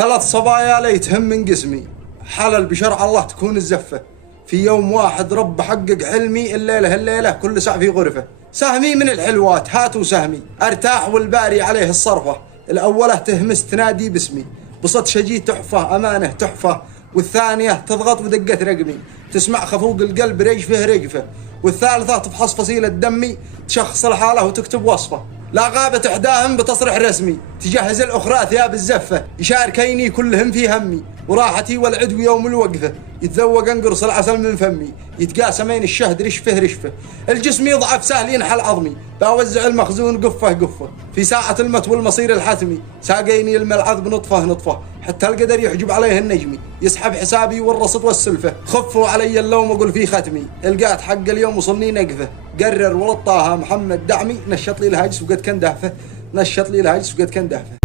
3 صبايا لي تهم من قسمي، حلل بشرع الله تكون الزفة. في يوم واحد رب حقق حلمي، الليلة كل ساعة في غرفة. سهمي من الحلوات هاتوا سهمي، ارتاح والباري عليه الصرفة. الأولة تهمس تنادي باسمي، بصوت شجي تحفة أمانة تحفة. والثانية تضغط بدقة رقمي، تسمع خفوق القلب رجفه رجفه. والثالثة تفحص فصيلة دمي، تشخص الحالة وتكتب وصفه. لا غابت إحداهم بتصريح رسمي، تجهز الأخرى ثياب الزفة. يشاركيني كلهم في همي وراحتي والعدو يوم الوقفة. يتذوق انقرص العسل من فمي، يتقاسمين الشهد رشفه. الجسم يضعف سهل ينحل عظمي، باوزع المخزون قفه. في ساعة المت والمصير الحتمي، ساقيني الملعب بنطفه. حتى القدر يحجب عليه النجمي، يسحب حسابي والرصد والسلفة. خفوا علي اللوم اقول في ختمي، القات حق اليوم وصلني نقفه. قرر ولطاها محمد دعمي، نشط لي الهاجس وقد كان دهفه.